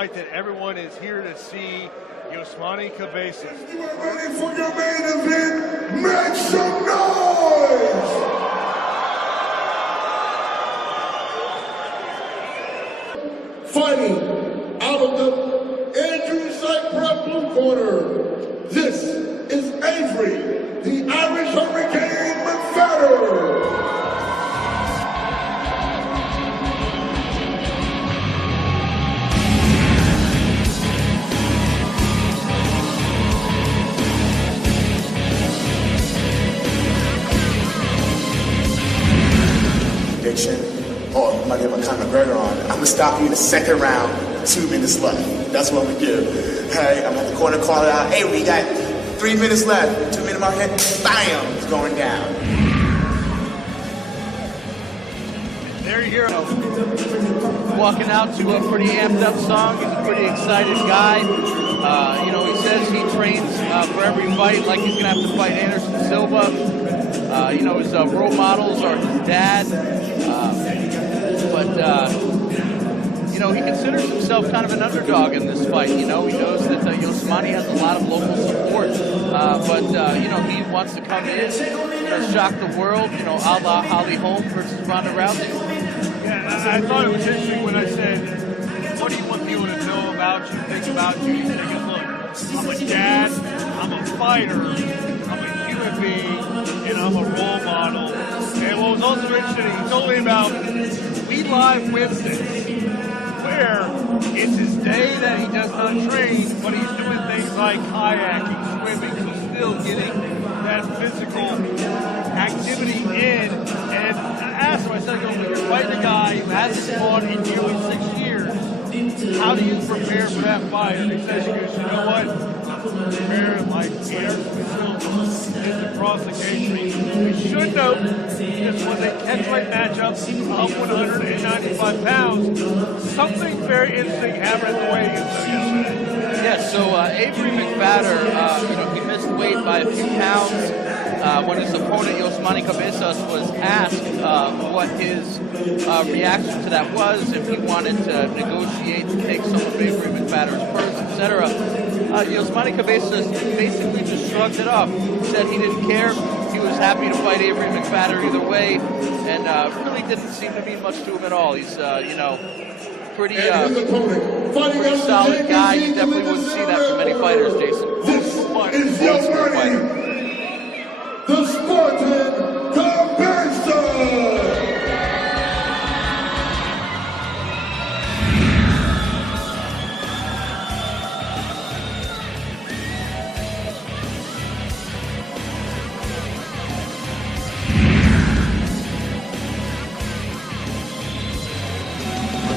fight that everyone is here to see, Yosmany Cabezas. You are ready for your main event? Make some noise! Fighting out of the Andrew Cypress blue corner, this is Avery, the Irish Hurricane McPahatter. Or I'm gonna give a Conor McGregor on. I'm gonna stop you in the second round, 2 minutes left. That's what I'm gonna do. Hey, I'm at the corner, call it out. Hey, we got 3 minutes left. 2 minute mark hit, bam, it's going down. There you go. Walking out to a pretty amped up song. He's a pretty excited guy. He says he trains for every fight like he's gonna have to fight Anderson Silva. His role models are his dad. He considers himself kind of an underdog in this fight. He knows that Yosmany has a lot of local support. He wants to come in, shock the world, a la Holly Holm versus Ronda Rousey. Yeah, I thought it was interesting when I said, what do you want people to know about you, think about you? He's thinking, look, I'm a dad, I'm a fighter, I'm a human being, and I'm a role model. And what was also interesting, he told me about We Live Wednesdays, where it's his day that he does not train, but he's doing things like kayaking, swimming, so still getting that physical activity in. And I asked him, I said, when you're fighting a guy who hasn't fought in nearly 6 years, how do you prepare for that fight? And he says, you know what? I'm preparing like across the cage. We should note this was a catchweight matchup of 195 pounds. Something very interesting happened at the weigh-in yesterday. Yes, so Avery McPahatter, he missed weight by a few pounds. When his opponent, Yosmany Cabezas, was asked what his reaction to that was, if he wanted to negotiate to take some of Avery McPahatter's purse, etc., Yosmany Cabezas basically just shrugged it off. He said he didn't care. He was happy to fight Avery McPahatter either way, and really didn't seem to mean much to him at all. He's, pretty solid guy. You definitely wouldn't see that from many fighters, Jason. This is Yosmany, the Spartan Cabezas!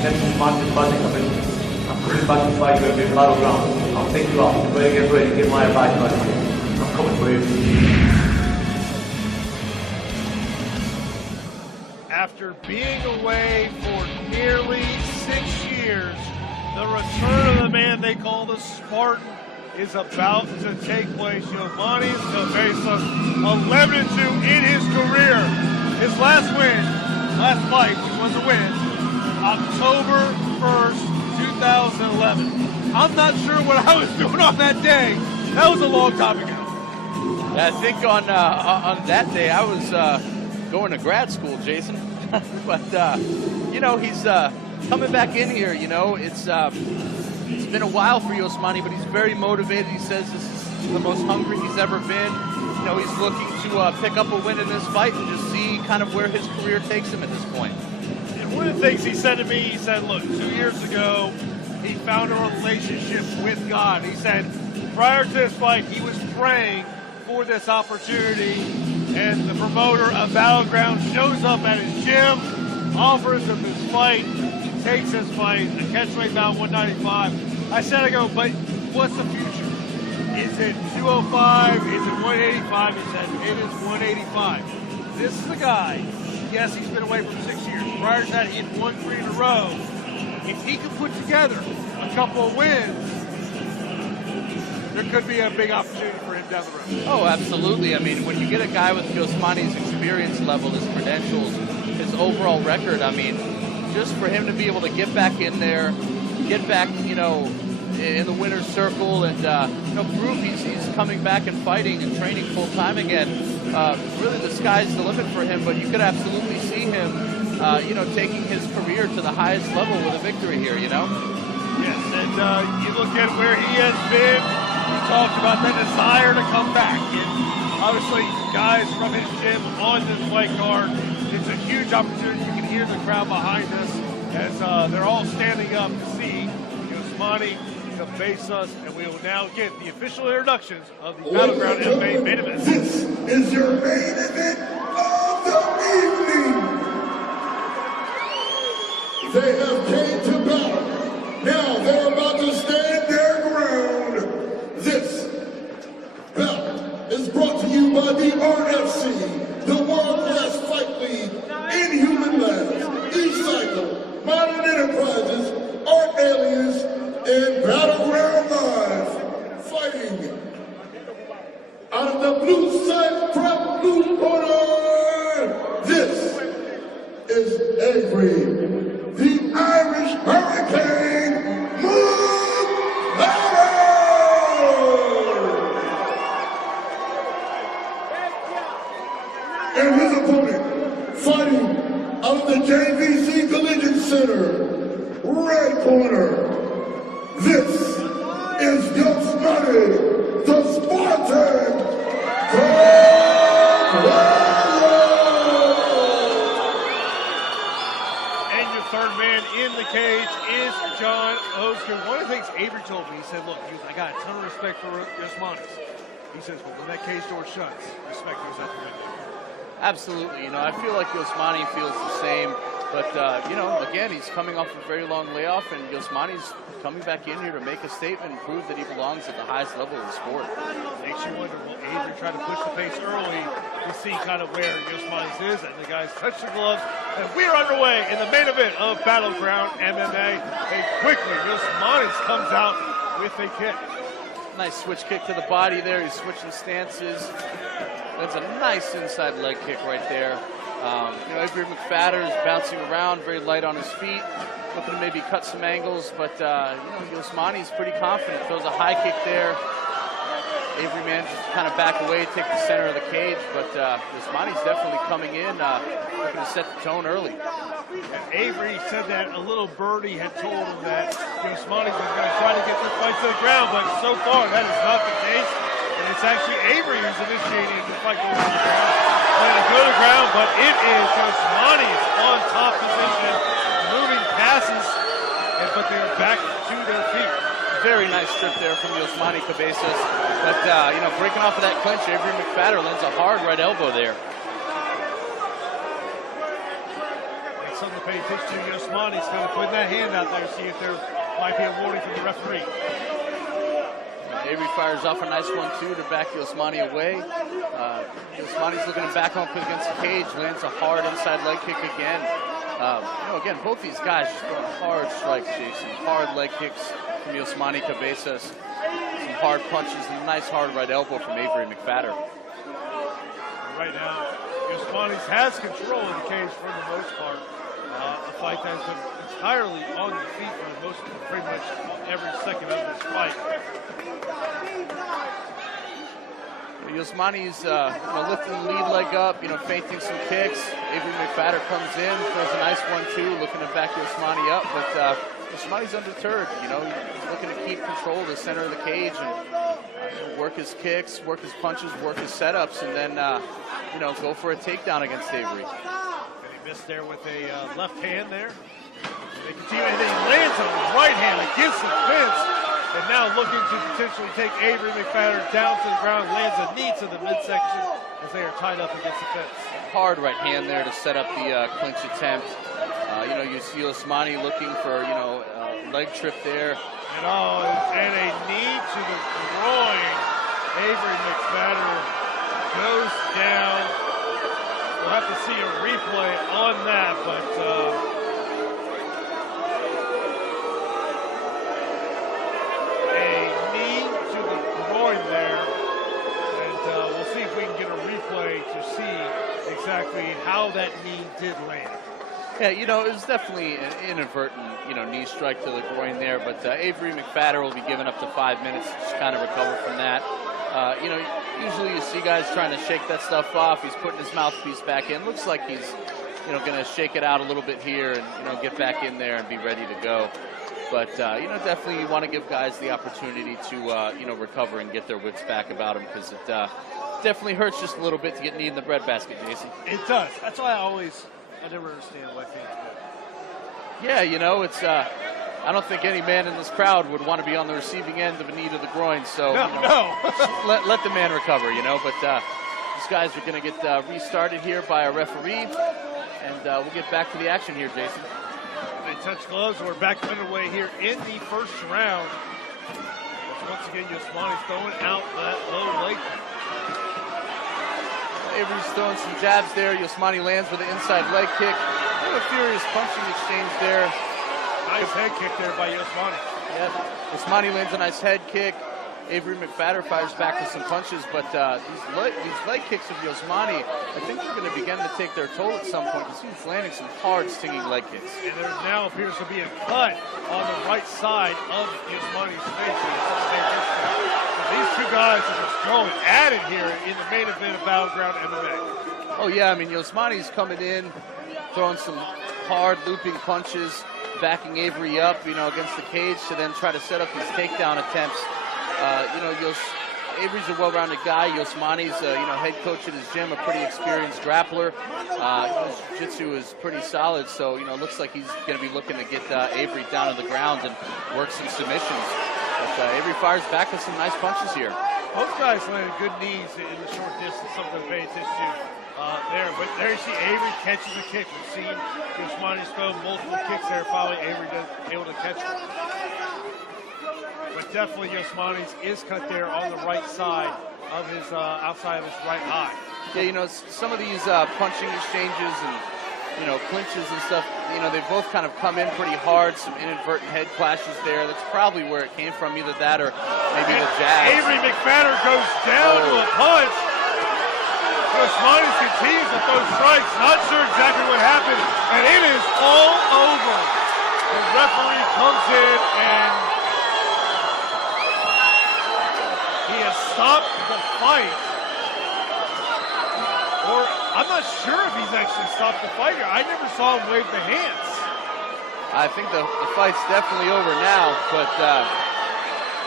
Next is Martin Barney coming. I'm pretty about to fight you in the battleground. I'll take you out. Get ready, get my advice, buddy. I'm coming for you. After being away for nearly 6 years, the return of the man they call the Spartan is about to take place. Yosmany Cabezas, 11-2 in his career. His last fight, which was a win, October 1st, 2011. I'm not sure what I was doing on that day. That was a long time ago. I think on that day I was going to grad school, Jason. But he's coming back in here. It's been a while for Yosmany, but he's very motivated. He says this is the most hungry he's ever been. He's looking to pick up a win in this fight and just see kind of where his career takes him at this point. One of the things he said to me, he said, look, 2 years ago, he found a relationship with God. He said prior to this fight, he was praying for this opportunity, and the promoter of Battleground shows up at his gym, offers him this fight, he takes this fight, the catchweight bout 195. I said, but what's the future? Is it 205? Is it 185? He said, it is 185. This is the guy. Yes, he's been away for 6 years. Prior to that, he had won 3 in a row. If he can put together a couple of wins, there could be a big opportunity for him down the road. Oh, absolutely. I mean, when you get a guy with Yosmany's experience level, his credentials, his overall record, I mean, just for him to be able to get back in there, get back, you know, in the winner's circle and, you know, prove he's coming back and fighting and training full time again. Really the sky's the limit for him, but you could absolutely see him, you know, taking his career to the highest level with a victory here, you know? Yes, and you look at where he has been, we talked about that desire to come back. And obviously, guys from his gym on this fight card, it's a huge opportunity. You can hear the crowd behind us as they're all standing up to see Yosmany Cabezas, and we will now get the official introductions of the Battleground MMA main event. This is your main event of the evening. They have came to battle. Now they're about to stand their ground. This bout is brought to you by the RFC, the World Class Fight League, Inhuman Labs, E-Cycle, Modern Enterprises, Art Aliens, and Battleground Live. Fighting out of the blue side from blue corner. This is Avery, the Irish Hurricane McPahatter. And his opponent, fighting out of the JVC Collision Center, red corner. This is Yosmany, the Spartan. Third man in the cage is John Osgood. One of the things Avery told me, he said, look, I got a ton of respect for Yosmany. He says, well, when that cage door shuts, respect goes out the window. Absolutely. You know, I feel like Yosmany feels the same. But, you know, again, he's coming off a very long layoff, and Yosmany's coming back in here to make a statement and prove that he belongs at the highest level of the sport. Makes you wonder, will Avery try to push the pace early to see kind of where Yosmany's is, and the guys touch the gloves, and we are underway in the main event of Battleground MMA. And quickly, Yosmany comes out with a kick. Nice switch kick to the body there. He's switching stances. That's a nice inside leg kick right there. You know, Avery McPahatter is bouncing around, very light on his feet, looking to maybe cut some angles, but you know, Yosmany's pretty confident. Throws a high kick there. Avery manages to kind of back away, take the center of the cage, but Yosmany's definitely coming in, looking to set the tone early. And Avery said that a little birdie had told him that Yosmany was going to try to get this fight to the ground, but so far that is not the case. And it's actually Avery who's initiating the fight to the ground. Trying to go to the ground, but it is Yosmany's on top position, moving passes, but they're back to their feet. Very nice strip there from Yosmany Cabezas. But, you know, breaking off of that clinch, Avery McPahatter lands a hard right elbow there. It's something to pay attention to. Yosmany's going to put that hand out there, see if there might be a warning from the referee. Avery fires off a nice one, too, to back Yosmany away. Yosmany's looking to back up against the cage, lands a hard inside leg kick again. You know, again, both these guys just throwing hard strikes, Jason. Hard leg kicks from Yosmany Cabezas. Some hard punches and a nice hard right elbow from Avery McPahatter. Right now, Yosmany has control of the cage for the most part. A fight that has been entirely on the feet for pretty much every second of this fight. Yosmany's you know, lifting the lead leg up, you know, feinting some kicks. Avery McPahatter comes in, throws a nice one too, looking to back Yosmany up, but Yosmany's undeterred. You know, he's looking to keep control of the center of the cage and work his kicks, work his punches, work his setups, and then you know, go for a takedown against Avery. And he missed there with a left hand there. They continue, and then he lands on the right hand against the fence. And now looking to potentially take Avery McPahatter down to the ground, lands a knee to the midsection as they are tied up against the fence. Hard right hand there to set up the clinch attempt. You know, you see Yosmany looking for, you know, leg trip there. And a knee to the groin. Avery McPahatter goes down. We'll have to see a replay on that, but there, and we'll see if we can get a replay to see exactly how that knee did land. Yeah, you know, it was definitely an inadvertent, you know, knee strike to the groin there, but Avery McPahatter will be given up to 5 minutes to just kind of recover from that. You know, usually you see guys trying to shake that stuff off. He's putting his mouthpiece back in. Looks like he's, you know, going to shake it out a little bit here and, you know, get back in there and be ready to go. But, you know, definitely you want to give guys the opportunity to, you know, recover and get their wits back about them, because it definitely hurts just a little bit to get kneed in the breadbasket, Jason. It does. That's why I never understand why fans do it. Yeah, you know, it's, I don't think any man in this crowd would want to be on the receiving end of a knee to the groin, so No, you know, let the man recover, you know. But these guys are going to get restarted here by a referee, and we'll get back to the action here, Jason. They touch gloves, and we're back underway here in the first round. Once again, Yosmany's throwing out that low leg kick. Avery's throwing some jabs there. Yosmany lands with an inside leg kick. A furious punching exchange there. Nice head kick there by Yosmany. Yep. Yosmany lands a nice head kick. Avery McPahatter fires back with some punches, but these leg kicks of Yosmany, I think they're going to begin to take their toll at some point, because he's landing some hard, stinging leg kicks. And there now appears to be a cut on the right side of Yosmany's face. These two guys are just going at it here in the main event of Battleground MMA. Oh yeah, I mean, Yosmany's coming in, throwing some hard looping punches, backing Avery up, you know, against the cage to then try to set up these takedown attempts. You know, Avery's a well-rounded guy. Yosmany's, you know, head coach at his gym, a pretty experienced grappler. His jiu-jitsu is pretty solid, so, you know, looks like he's going to be looking to get Avery down to the ground and work some submissions. But Avery fires back with some nice punches here. Both guys landed good knees in the short distance, something to pay attention to there. But there you see Avery catches a kick. We've seen Yosmany's throw multiple kicks there. Finally, Avery able to catch it. But definitely Yosmany's is cut there on the right side of his, outside of his right eye. Yeah, you know, some of these punching exchanges and, you know, clinches and stuff, you know, they both kind of come in pretty hard, some inadvertent head clashes there. That's probably where it came from, either that or maybe the jab. Avery McPahatter goes down to a punch. Yosmany continues to throw strikes, not sure exactly what happened, and it is all over. The referee comes in and he has stopped the fight. Or I'm not sure if he's actually stopped the fight here. I never saw him wave the hands. I think the fight's definitely over now, but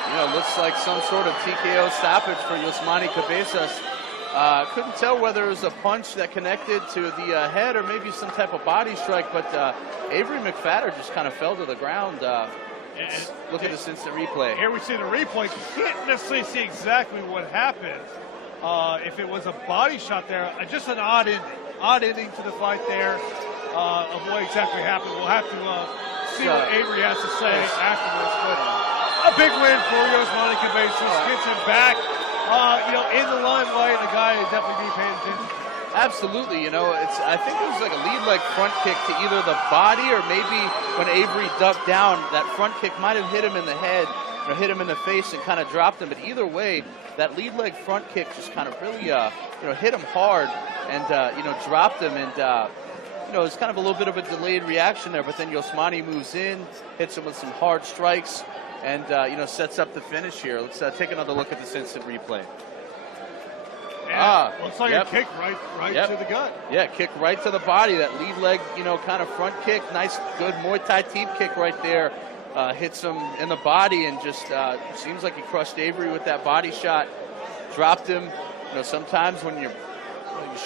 you know, looks like some sort of TKO stoppage for Yosmany Cabezas. Couldn't tell whether it was a punch that connected to the head or maybe some type of body strike, but Avery McPahatter just kind of fell to the ground. Look at this instant replay. Here we see the replay. Can't necessarily see exactly what happened. If it was a body shot there, just an odd ending to the fight there of what exactly happened. We'll have to see what Avery has to say afterwards. But a big win for Yosmany Cabezas. Gets him back, you know, in the limelight. A guy who definitely be paying attention. Absolutely, you know, I think it was like a lead leg front kick to either the body or maybe when Avery ducked down, that front kick might have hit him in the head, or hit him in the face and kind of dropped him. But either way, that lead leg front kick just kind of really, you know, hit him hard and, you know, dropped him. And, you know, it's kind of a little bit of a delayed reaction there. But then Yosmany moves in, hits him with some hard strikes, and, you know, sets up the finish here. Let's take another look at this instant replay. Looks like a kick right to the gut. Yeah, kick right to the body. That lead leg, you know, kind of front kick. Nice, good Muay Thai teep kick right there. Hits him in the body and just seems like he crushed Avery with that body shot. Dropped him. You know, sometimes when you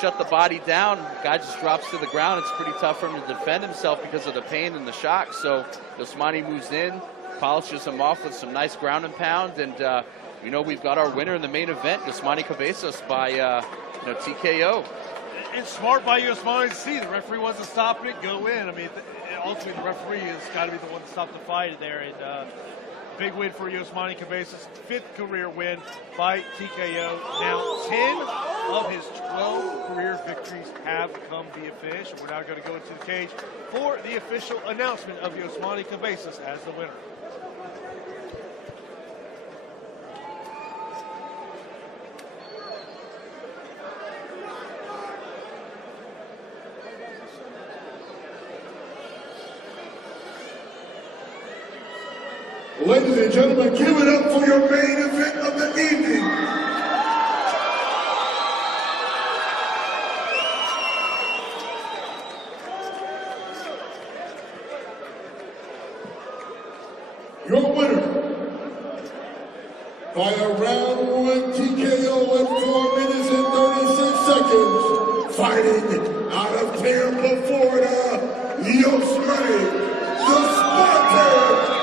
shut the body down, the guy just drops to the ground. It's pretty tough for him to defend himself because of the pain and the shock. So Yosmany moves in, polishes him off with some nice ground and pound, and you know, we've got our winner in the main event, Yosmany Cabezas by you know, TKO. And smart by Yosmany to see the referee wasn't stopping it, go in. I mean, ultimately the referee has got to be the one to stop the fight there. And big win for Yosmany Cabezas, 5th career win by TKO. Now 10 of his 12 career victories have come via finish. We're now going to go into the cage for the official announcement of Yosmany Cabezas as the winner. Ladies and gentlemen, give it up for your main event of the evening. Your winner, by a round one TKO at 4 minutes and 36 seconds, fighting out of Tampa, Florida, Yosmany, the Spartan.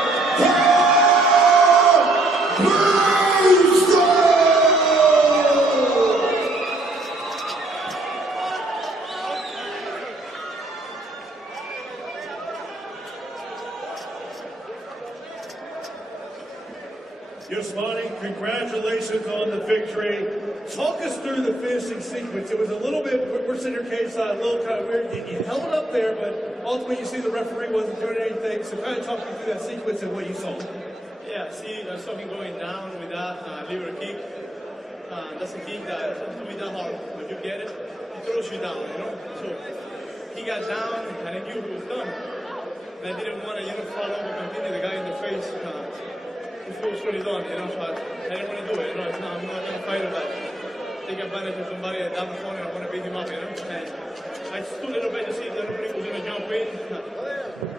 Yosmany, congratulations on the victory. Talk us through the finishing sequence. It was a little bit, we're sitting here cage side, a little kind of weird. You held it up there, but ultimately you see the referee wasn't doing anything. So kind of talk me through that sequence and what you saw. Yeah, see, I saw him going down with that liver kick. That's a kick that doesn't be that hard. When you get it, it throws you down, you know? So he got down and I knew he was done. And I didn't want to, fall over and continue the guy in the face. He was really done, so I didn't want to do it, I'm not going to fight about take advantage of somebody down the corner and I want to beat him up, And I stood a little bit to see if the referee was going to jump in.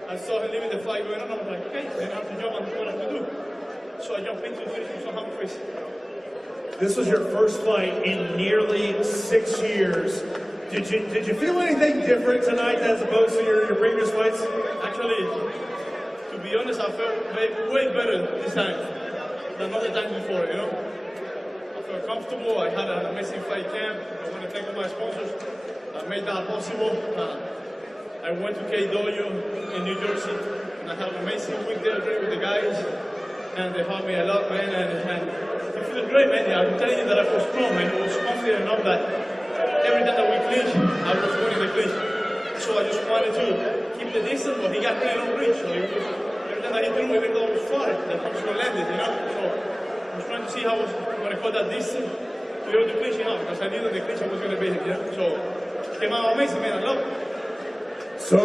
I saw him leaving the fight going on, I was like, okay, then I have to jump on what I have to do. So I jumped into the finish and somehow face. This was your first fight in nearly 6 years. Did you feel anything different tonight as opposed to your previous fights? Actually, to be honest, I felt way better this time than other times before, I felt comfortable. I had an amazing fight camp. I want to thank all my sponsors that made that possible. I went to K Dojo in New Jersey, and I had an amazing week there with the guys, and they helped me a lot, man, and it feels great, man. I'm telling you that I was strong, and I was confident enough that every time that we clinch, I was winning the clinch. So I just wanted to keep the distance, but he got really long reach, so it was, every time that he threw, even though I was far, the punch was landed, So I was trying to see how I was going to cut that distance to be able to clinch him out, because I knew that the clinch was going to beat him, So it came out amazing, man. I love it. So,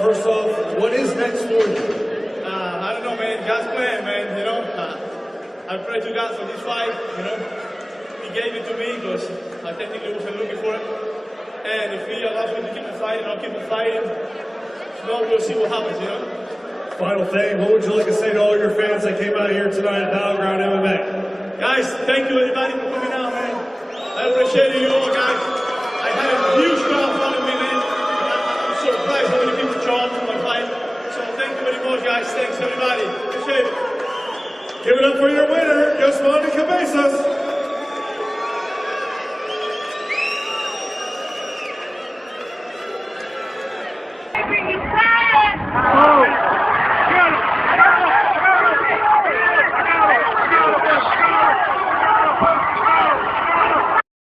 first off, what is next for you? I don't know, man. God's plan, man, I pray to God for this fight, He gave it to me because I technically wasn't looking for it. And if He allows me to keep on fighting, I'll keep on fighting. So we'll see what happens, Final thing, what would you like to say to all your fans that came out here tonight at Battleground MMA? Guys, thank you everybody for coming out, man. I appreciate you all, guys. I had a huge crowd following me, man. I'm so surprised how many people showed up for my fight. So thank you very much, guys. Thanks, everybody. Appreciate it. Give it up for your winner, Yosmany Cabezas.